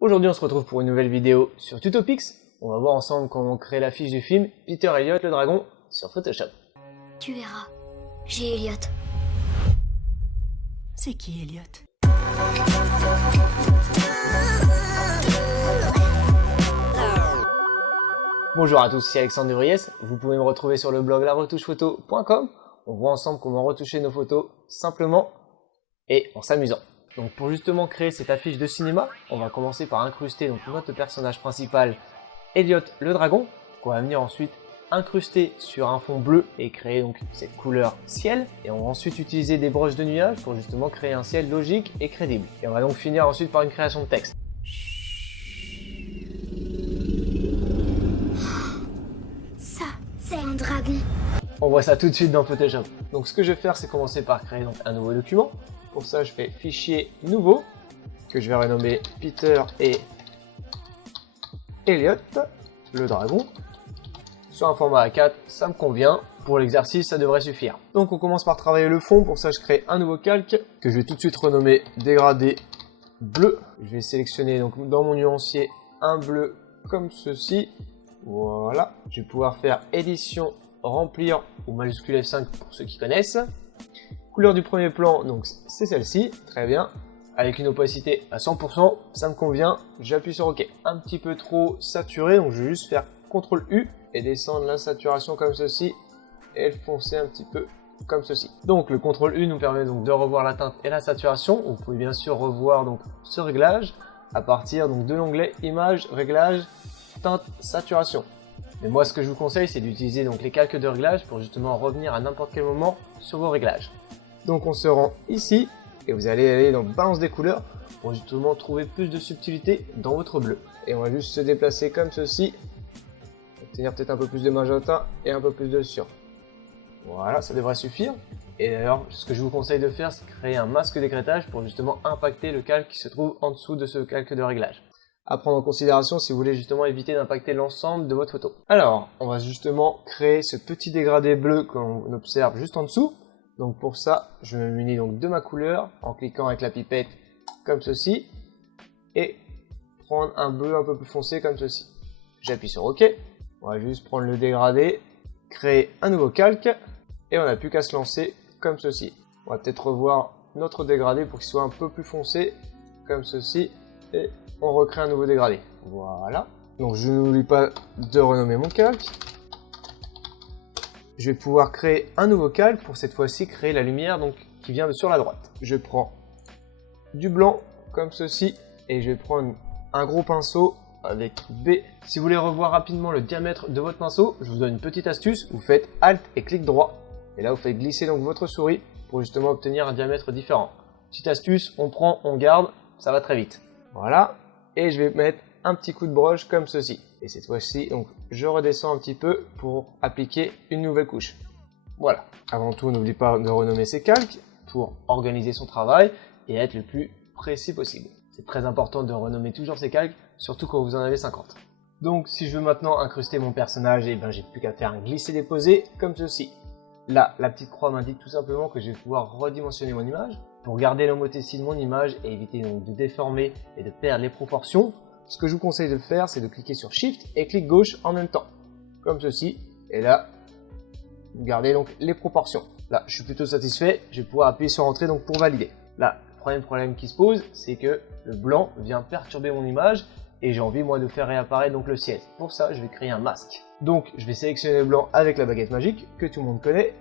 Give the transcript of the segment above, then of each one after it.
Aujourd'hui on se retrouve pour une nouvelle vidéo sur Tutopix. On va voir ensemble comment créer l'affiche du film Peter Elliot le dragon sur Photoshop. Tu verras, j'ai Elliot. C'est qui Elliot? Bonjour à tous, ici Alexandre Devriès. Vous pouvez me retrouver sur le blog laretouchephoto.com. On voit ensemble comment retoucher nos photos simplement et en s'amusant. Donc pour justement créer cette affiche de cinéma, on va commencer par incruster donc notre personnage principal, Elliot le dragon, qu'on va venir ensuite incruster sur un fond bleu et créer donc cette couleur ciel. Et on va ensuite utiliser des brushes de nuages pour justement créer un ciel logique et crédible. Et on va donc finir ensuite par une création de texte. Ça, c'est un dragon. On voit ça tout de suite dans Photoshop. Donc ce que je vais faire, c'est commencer par créer donc un nouveau document. Pour ça, je fais fichier nouveau, que je vais renommer Peter et Elliot, le dragon. Sur un format A4, ça me convient. Pour l'exercice, ça devrait suffire. Donc on commence par travailler le fond. Pour ça, je crée un nouveau calque, que je vais tout de suite renommer dégradé bleu. Je vais sélectionner donc dans mon nuancier un bleu comme ceci. Voilà. Je vais pouvoir faire édition, remplir ou majuscule F5 pour ceux qui connaissent. Couleur du premier plan, donc c'est celle-ci, très bien. Avec une opacité à 100%, ça me convient. J'appuie sur OK. Un petit peu trop saturé, donc je vais juste faire CTRL U et descendre la saturation comme ceci et le foncer un petit peu comme ceci. Donc le CTRL U nous permet donc de revoir la teinte et la saturation. Vous pouvez bien sûr revoir donc ce réglage à partir donc de l'onglet Images, Réglages, Teinte, Saturation. Mais moi ce que je vous conseille, c'est d'utiliser donc les calques de réglage pour justement revenir à n'importe quel moment sur vos réglages. Donc on se rend ici et vous allez aller dans Balance des couleurs pour justement trouver plus de subtilité dans votre bleu. Et on va juste se déplacer comme ceci, obtenir peut-être un peu plus de magenta et un peu plus de cyan. Voilà, ça devrait suffire. Et d'ailleurs, ce que je vous conseille de faire, c'est créer un masque d'écrêtage pour justement impacter le calque qui se trouve en dessous de ce calque de réglage. À prendre en considération si vous voulez justement éviter d'impacter l'ensemble de votre photo. Alors, on va justement créer ce petit dégradé bleu qu'on observe juste en dessous. Donc pour ça, je me munis donc de ma couleur en cliquant avec la pipette comme ceci et prendre un bleu un peu plus foncé comme ceci. J'appuie sur OK. On va juste prendre le dégradé, créer un nouveau calque et on n'a plus qu'à se lancer comme ceci. On va peut-être revoir notre dégradé pour qu'il soit un peu plus foncé comme ceci et on recrée un nouveau dégradé. Voilà. Donc je n'oublie pas de renommer mon calque. Je vais pouvoir créer un nouveau calque pour cette fois-ci créer la lumière donc, qui vient de sur la droite. Je prends du blanc comme ceci et je vais prendre un gros pinceau avec B. Si vous voulez revoir rapidement le diamètre de votre pinceau, je vous donne une petite astuce. Vous faites Alt et clic droit et là vous faites glisser donc votre souris pour justement obtenir un diamètre différent. Petite astuce, on prend, on garde, ça va très vite. Voilà, et je vais mettre un petit coup de broche comme ceci. Et cette fois-ci, donc, je redescends un petit peu pour appliquer une nouvelle couche. Voilà. Avant tout, n'oublie pas de renommer ses calques pour organiser son travail et être le plus précis possible. C'est très important de renommer toujours ses calques, surtout quand vous en avez 50. Donc, si je veux maintenant incruster mon personnage, eh ben, j'ai plus qu'à faire un glisser-déposer comme ceci. Là, la petite croix m'indique tout simplement que je vais pouvoir redimensionner mon image pour garder l'homothétie de mon image et éviter donc de déformer et de perdre les proportions. Ce que je vous conseille de faire, c'est de cliquer sur Shift et clic gauche en même temps, comme ceci. Et là, vous gardez donc les proportions. Là, je suis plutôt satisfait. Je vais pouvoir appuyer sur Entrée donc pour valider. Là, le premier problème qui se pose, c'est que le blanc vient perturber mon image et j'ai envie moi de faire réapparaître donc le ciel. Pour ça, je vais créer un masque. Donc, je vais sélectionner le blanc avec la baguette magique que tout le monde connaît,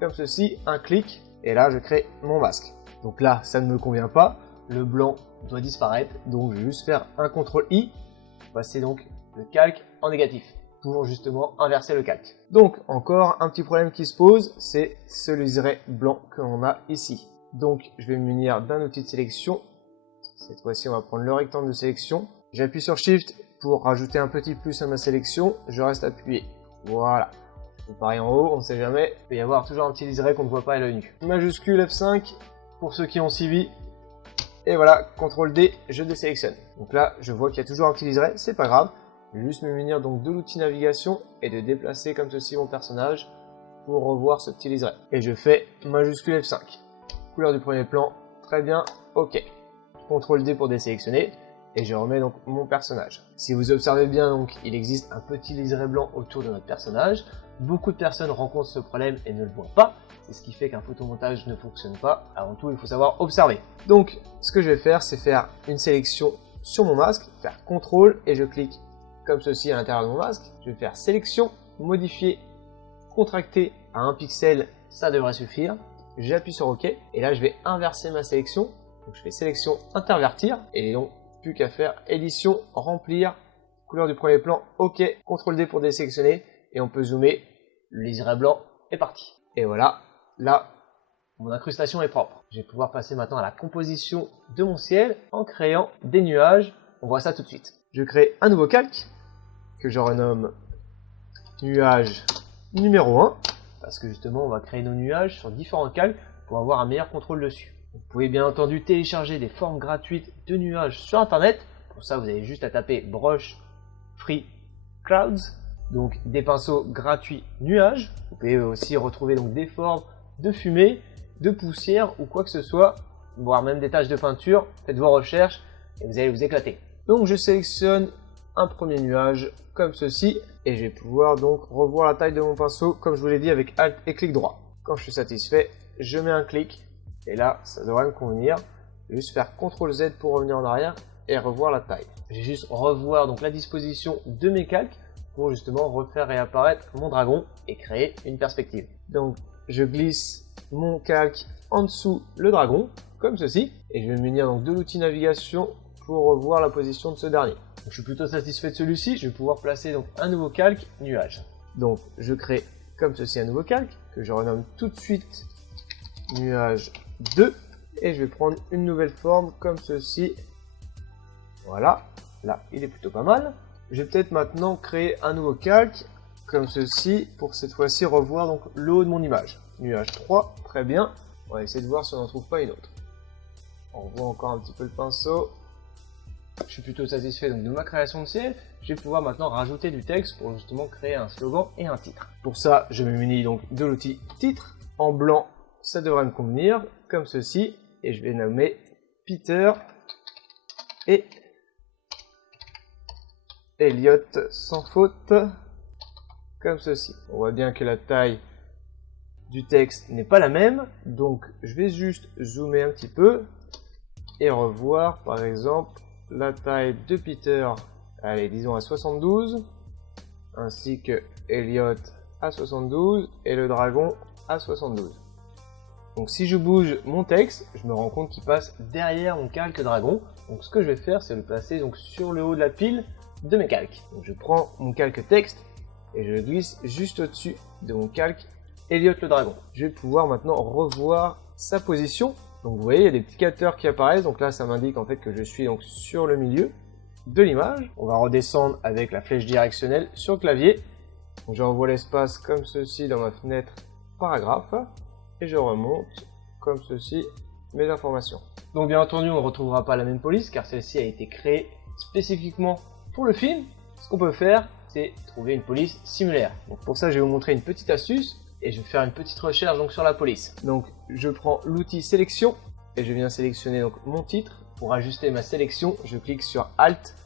comme ceci, un clic et là, je crée mon masque. Donc là, ça ne me convient pas. Le blanc doit disparaître, donc je vais juste faire un CTRL I, passer donc le calque en négatif, pour justement inverser le calque. Donc encore un petit problème qui se pose, c'est ce liseré blanc que l'on a ici. Donc je vais me munir d'un outil de sélection, cette fois-ci on va prendre le rectangle de sélection, j'appuie sur Shift pour rajouter un petit plus à ma sélection, je reste appuyé, voilà. Pareil en haut, on ne sait jamais, il peut y avoir toujours un petit liseré qu'on ne voit pas à l'œil nu. Majuscule F5, pour ceux qui ont suivi. Et voilà, CTRL D, je désélectionne. Donc là, je vois qu'il y a toujours un petit liseré, c'est pas grave. Je vais juste me munir donc de l'outil navigation et de déplacer comme ceci mon personnage pour revoir ce petit liseré. Et je fais majuscule F5. Couleur du premier plan, très bien, OK. CTRL D pour désélectionner. et je remets donc mon personnage. Si vous observez bien, donc, il existe un petit liseré blanc autour de notre personnage. Beaucoup de personnes rencontrent ce problème et ne le voient pas. C'est ce qui fait qu'un photomontage ne fonctionne pas. Avant tout, il faut savoir observer. Donc, ce que je vais faire, c'est faire une sélection sur mon masque, faire CTRL et je clique comme ceci à l'intérieur de mon masque. Je vais faire sélection, modifier, contracter à 1 pixel, ça devrait suffire. J'appuie sur OK et là, je vais inverser ma sélection. Donc, je fais sélection, intervertir et donc plus qu'à faire édition, remplir, couleur du premier plan, OK, CTRL D pour désélectionner et on peut zoomer, le liseré blanc est parti. Et voilà, là, mon incrustation est propre. Je vais pouvoir passer maintenant à la composition de mon ciel en créant des nuages. On voit ça tout de suite. Je crée un nouveau calque que je renomme nuage numéro 1 parce que justement, on va créer nos nuages sur différents calques pour avoir un meilleur contrôle dessus. Vous pouvez bien entendu télécharger des formes gratuites de nuages sur internet. Pour ça, vous avez juste à taper Brush Free Clouds, donc des pinceaux gratuits nuages. Vous pouvez aussi retrouver donc des formes de fumée, de poussière ou quoi que ce soit, voire même des taches de peinture. Faites vos recherches et vous allez vous éclater. Donc je sélectionne un premier nuage comme ceci et je vais pouvoir donc revoir la taille de mon pinceau comme je vous l'ai dit avec Alt et clic droit. Quand je suis satisfait, je mets un clic. Et là, ça devrait me convenir. Je vais juste faire CTRL Z pour revenir en arrière et revoir la taille. Je vais juste revoir donc la disposition de mes calques pour justement refaire réapparaître mon dragon et créer une perspective. Donc, je glisse mon calque en dessous le dragon, comme ceci. Et je vais me munir donc de l'outil navigation pour revoir la position de ce dernier. Donc, je suis plutôt satisfait de celui-ci. Je vais pouvoir placer donc un nouveau calque nuage. Donc, je crée comme ceci un nouveau calque que je renomme tout de suite nuage 2 et je vais prendre une nouvelle forme comme ceci. Voilà, là il est plutôt pas mal. Je vais peut-être maintenant créer un nouveau calque comme ceci pour cette fois-ci revoir donc le haut de mon image. Nuage 3, très bien. On va essayer de voir si on n'en trouve pas une autre. On revoit encore un petit peu le pinceau. Je suis plutôt satisfait donc de ma création de ciel. Je vais pouvoir maintenant rajouter du texte pour justement créer un slogan et un titre. Pour ça, je me munis donc de l'outil titre en blanc. Ça devrait me convenir, comme ceci, et je vais nommer Peter et Elliot sans faute, comme ceci. On voit bien que la taille du texte n'est pas la même, donc je vais juste zoomer un petit peu et revoir par exemple la taille de Peter, allez disons à 72, ainsi que Elliot à 72 et le dragon à 72. Donc si je bouge mon texte, je me rends compte qu'il passe derrière mon calque dragon. Donc ce que je vais faire, c'est le placer donc sur le haut de la pile de mes calques. Donc je prends mon calque texte et je le glisse juste au-dessus de mon calque Elliot le dragon. Je vais pouvoir maintenant revoir sa position. Donc vous voyez, il y a des petits capteurs qui apparaissent. Donc là, ça m'indique en fait que je suis donc sur le milieu de l'image. On va redescendre avec la flèche directionnelle sur le clavier. Donc je revois l'espace comme ceci dans ma fenêtre paragraphe. Et je remonte comme ceci mes informations. Donc bien entendu, on ne retrouvera pas la même police car celle-ci a été créée spécifiquement pour le film. Ce qu'on peut faire, c'est trouver une police similaire. Donc pour ça, je vais vous montrer une petite astuce et je vais faire une petite recherche donc sur la police. Donc je prends l'outil sélection et je viens sélectionner donc mon titre. Pour ajuster ma sélection, je clique sur Alt,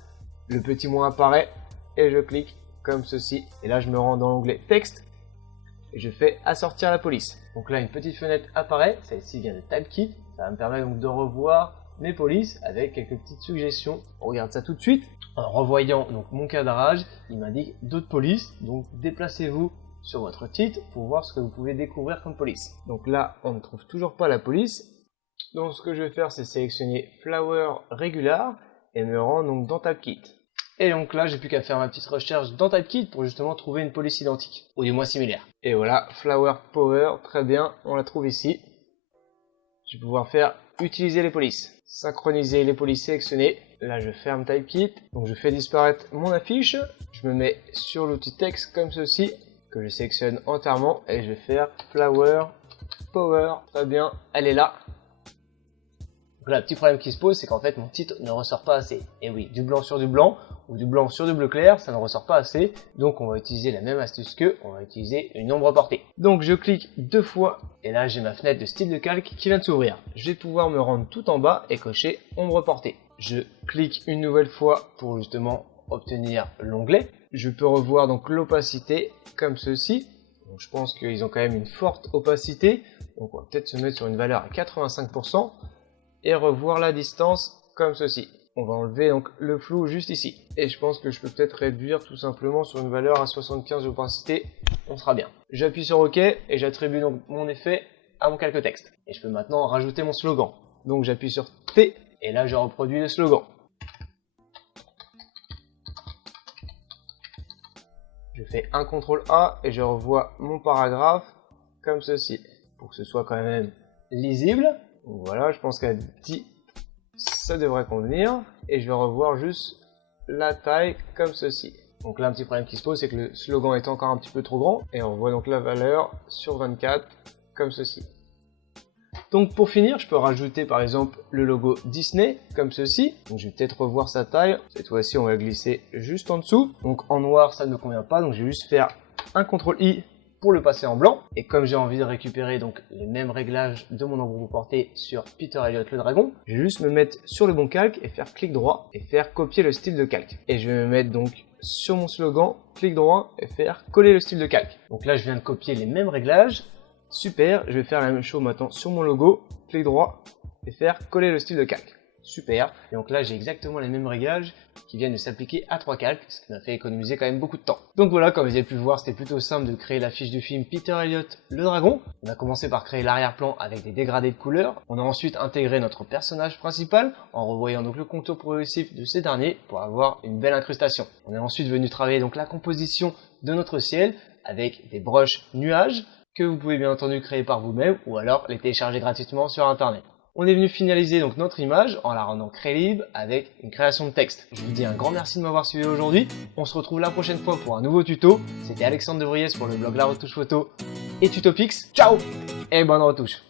le petit moins apparaît et je clique comme ceci. Et là, je me rends dans l'onglet texte. Et je fais assortir la police. Donc là, une petite fenêtre apparaît. Celle-ci vient de Typekit. Ça va me permettre donc de revoir mes polices avec quelques petites suggestions. On regarde ça tout de suite. En revoyant donc mon cadrage, il m'indique d'autres polices. Donc déplacez-vous sur votre titre pour voir ce que vous pouvez découvrir comme police. Donc là, on ne trouve toujours pas la police. Donc ce que je vais faire, c'est sélectionner Flower Regular et me rendre donc dans Typekit. Et donc là, j'ai plus qu'à faire ma petite recherche dans Typekit pour justement trouver une police identique, ou du moins similaire. Et voilà, Flower Power, très bien, on la trouve ici. Je vais pouvoir faire utiliser les polices, synchroniser les polices sélectionnées. Là, je ferme Typekit, donc je fais disparaître mon affiche. Je me mets sur l'outil texte comme ceci, que je sélectionne entièrement, et je vais faire Flower Power, très bien, elle est là. Donc là, le petit problème qui se pose, c'est qu'en fait, mon titre ne ressort pas assez. Et oui, du blanc sur du blanc, ou du blanc sur du bleu clair, ça ne ressort pas assez. Donc on va utiliser la même astuce on va utiliser une ombre portée. Donc je clique 2 fois, et là j'ai ma fenêtre de style de calque qui vient de s'ouvrir. Je vais pouvoir me rendre tout en bas et cocher ombre portée. Je clique une nouvelle fois pour justement obtenir l'onglet. Je peux revoir donc l'opacité comme ceci. Donc, je pense qu'ils ont quand même une forte opacité. Donc on va peut-être se mettre sur une valeur à 85% et revoir la distance comme ceci. On va enlever donc le flou juste ici. Et je pense que je peux peut-être réduire tout simplement sur une valeur à 75 d'opacité. On sera bien. J'appuie sur OK et j'attribue donc mon effet à mon calque texte. Et je peux maintenant rajouter mon slogan. Donc j'appuie sur T et là je reproduis le slogan. Je fais un CTRL A et je revois mon paragraphe comme ceci. Pour que ce soit quand même lisible. Donc voilà, je pense qu'à 10, ça devrait convenir. Et je vais revoir juste la taille comme ceci. Donc là, un petit problème qui se pose, c'est que le slogan est encore un petit peu trop grand. Et on voit donc la valeur sur 24 comme ceci. Donc pour finir, je peux rajouter par exemple le logo Disney comme ceci. Donc je vais peut-être revoir sa taille. Cette fois-ci, on va glisser juste en dessous. Donc en noir, ça ne me convient pas. Donc je vais juste faire un CTRL I pour le passer en blanc. Et comme j'ai envie de récupérer donc les mêmes réglages de mon embout porté sur Peter Elliott le dragon, je vais juste me mettre sur le bon calque et faire clic droit et faire copier le style de calque. Et je vais me mettre donc sur mon slogan, clic droit et faire coller le style de calque. Donc là, je viens de copier les mêmes réglages. Super, je vais faire la même chose maintenant sur mon logo, clic droit et faire coller le style de calque. Super, et donc là j'ai exactement les mêmes réglages qui viennent de s'appliquer à 3 calques, ce qui m'a fait économiser quand même beaucoup de temps. Donc voilà, comme vous avez pu le voir, c'était plutôt simple de créer l'affiche du film Peter Elliott le dragon. On a commencé par créer l'arrière-plan avec des dégradés de couleurs. On a ensuite intégré notre personnage principal en revoyant donc le contour progressif de ces derniers pour avoir une belle incrustation. On est ensuite venu travailler donc la composition de notre ciel avec des brushes nuages que vous pouvez bien entendu créer par vous-même ou alors les télécharger gratuitement sur internet. On est venu finaliser donc notre image en la rendant crédible avec une création de texte. Je vous dis un grand merci de m'avoir suivi aujourd'hui. On se retrouve la prochaine fois pour un nouveau tuto. C'était Alexandre Devriès pour le blog La Retouche Photo et Tutopix. Ciao et bonne retouche.